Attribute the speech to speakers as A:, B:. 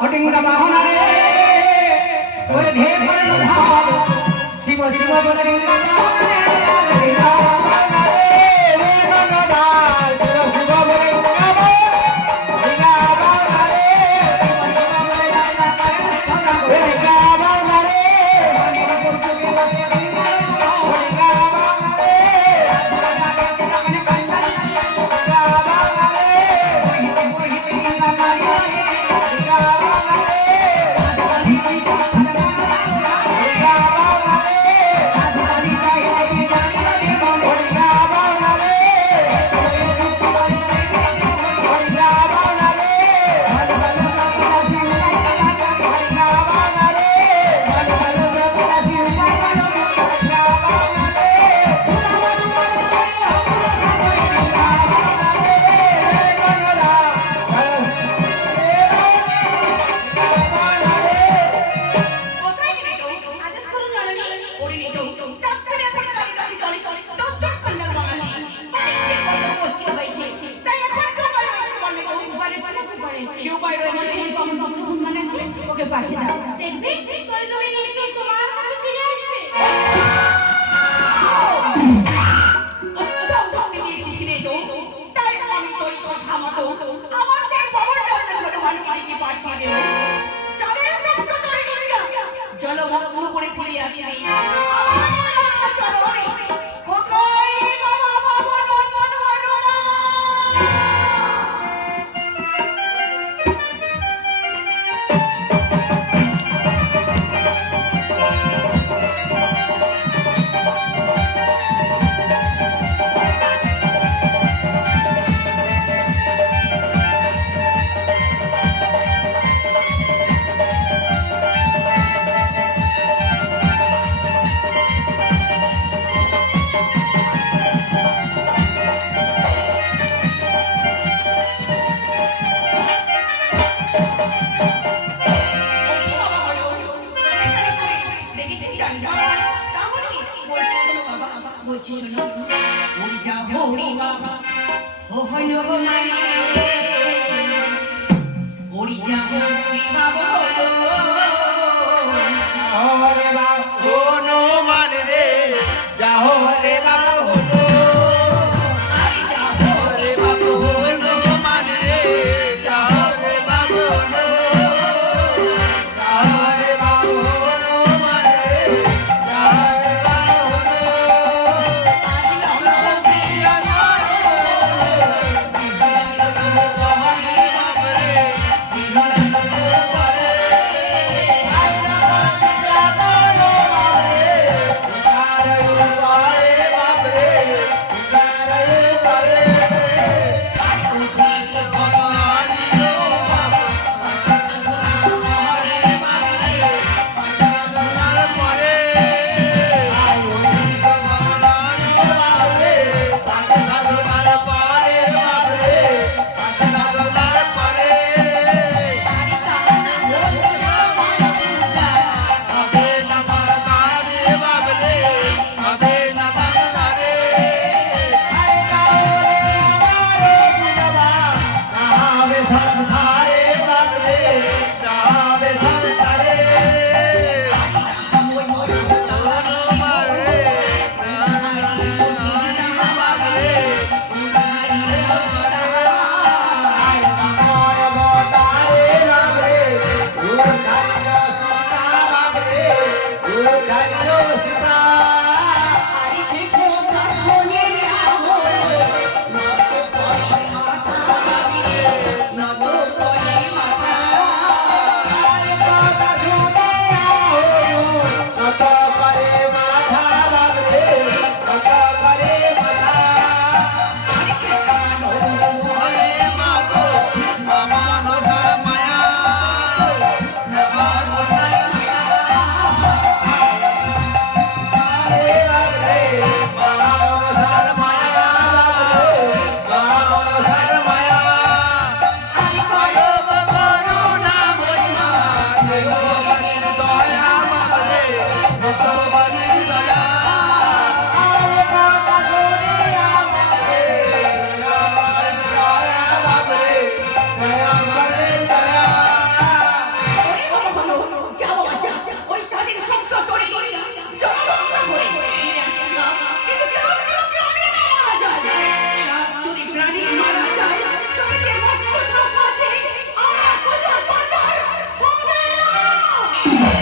A: হটিংটা বাহনা রে ওরে ধে ধরে শিব শিব বলে
B: ঘরে ফিরে
C: আসি আমাদের আচরণে বলছি শোনো হরি যা হরি বাবা ও হলো মায়া